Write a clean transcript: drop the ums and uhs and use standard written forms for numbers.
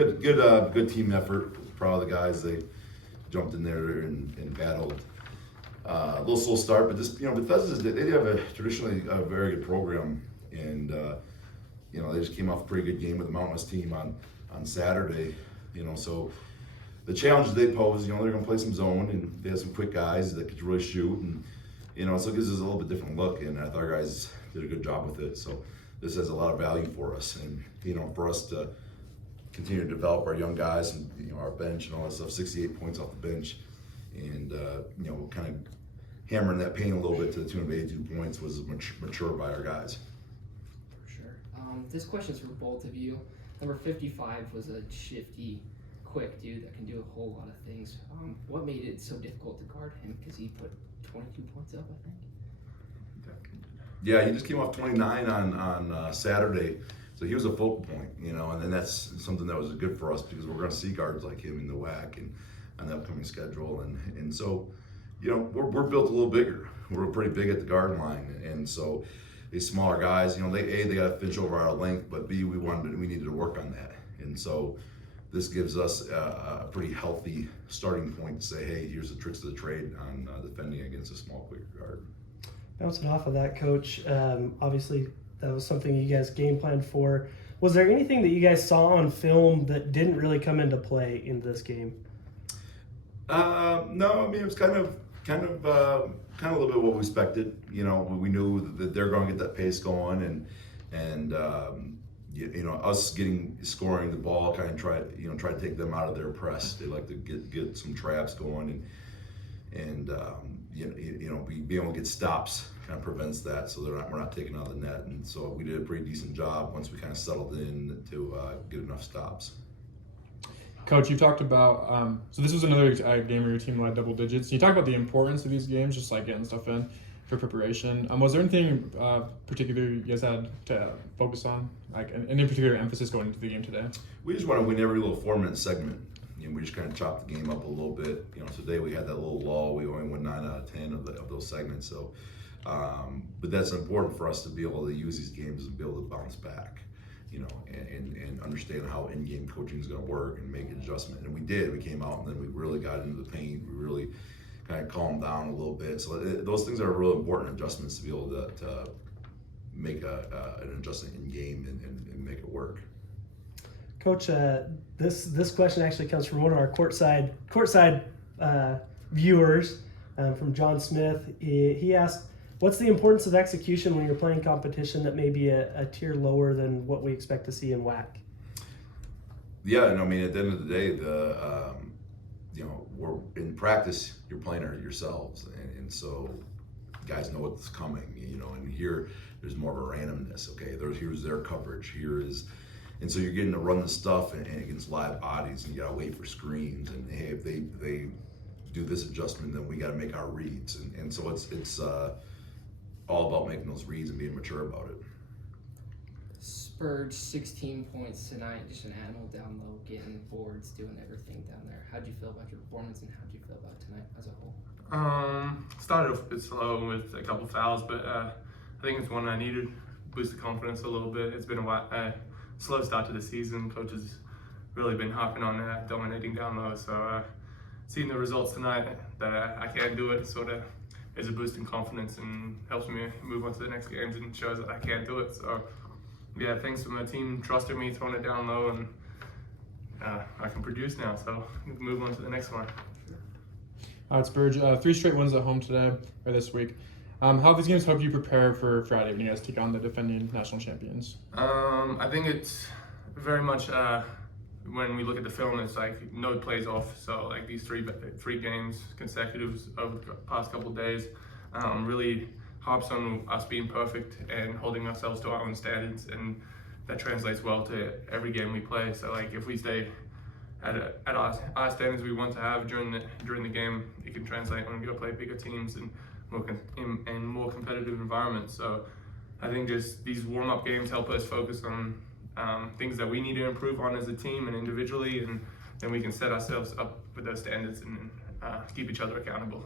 Good team effort. Proud of the guys. They jumped in there and battled. A little slow start, but this, Bethesda, they have traditionally a very good program, and they just came off a pretty good game with the Mountain West team on Saturday. So the challenges they pose, they're going to play some zone, and they have some quick guys that could really shoot, and so it gives us a little bit different look, and I thought our guys did a good job with it. So this has a lot of value for us, and for us to continue to develop our young guys and our bench and all that stuff. 68 points off the bench, and kind of hammering that pain a little bit to the tune of 82 points was mature by our guys. For sure. This question's for both of you. Number 55 was a shifty, quick dude that can do a whole lot of things. What made it so difficult to guard him? Because he put 22 points up, I think. Yeah, he just came off 29 on Saturday. So he was a focal point, and then that's something that was good for us because we're going to see guards like him in the WAC and on the upcoming schedule. And so, we're built a little bigger. We're pretty big at the guard line. And so these smaller guys, they got to finish over our length, but B, we needed to work on that. And so this gives us a pretty healthy starting point to say, hey, here's the tricks of the trade on defending against a small, quick guard. Bouncing off of that, Coach, obviously that was something you guys game planned for. Was there anything that you guys saw on film that didn't really come into play in this game? No, it was kind of a little bit what we expected. We knew that they're going to get that pace going, and us scoring the ball, kind of try to take them out of their press. They like to get some traps going, and being able to get stops kind of prevents that, so we're not taking out the net. And so we did a pretty decent job once we kind of settled in to get enough stops. Coach, you talked about, so this was another game where your team led double digits. You talked about the importance of these games, just like getting stuff in for preparation. Was there anything particular you guys had to focus on, like any particular emphasis going into the game today? We just want to win every little 4-minute segment. We just kind of chopped the game up a little bit. Today we had that little lull. We only won 9 out of 10 of those segments. So, but that's important for us to be able to use these games and be able to bounce back, and understand how in-game coaching is going to work and make an adjustment. And we did. We came out and then we really got into the paint. We really kind of calmed down a little bit. So those things are really important adjustments to be able to make an adjustment in game and make it work. Coach, this question actually comes from one of our courtside viewers, from John Smith. He asked, what's the importance of execution when you're playing competition that may be a tier lower than what we expect to see in WAC? Yeah, and at the end of the day, we're in practice, you're playing yourselves, and so guys know what's coming, and here there's more of a randomness. Okay, here's their coverage, and so you're getting to run the stuff and against live bodies, and you gotta wait for screens, and hey, if they do this adjustment, then we gotta make our reads, and so it's all about making those reads and being mature about it. Spurge 16 points tonight, just an animal down low, getting boards, doing everything down there. How'd you feel about your performance, and how'd you feel about tonight as a whole? Started off a bit slow with a couple fouls, but I think it's one I needed. Boost the confidence a little bit. It's been a slow start to the season. Coach has really been harping on dominating down low. So seeing the results tonight that I can do it sort of is a boost in confidence and helps me move on to the next games and shows that I can do it. So yeah, thanks to my team trusting me, throwing it down low, and I can produce now. So move on to the next one. All right, Spurge, 3 straight wins at home today or this week. How have these games helped you prepare for Friday when you guys take on the defending national champions? I think it's very much when we look at the film, it's like no plays off. So like these three games consecutive over the past couple of days really harps on us being perfect and holding ourselves to our own standards, and that translates well to every game we play. So like if we stay at our standards we want to have during the game, it can translate when we go play bigger teams and more competitive environments. So I think just these warm-up games help us focus on things that we need to improve on as a team and individually, and then we can set ourselves up with those standards and keep each other accountable.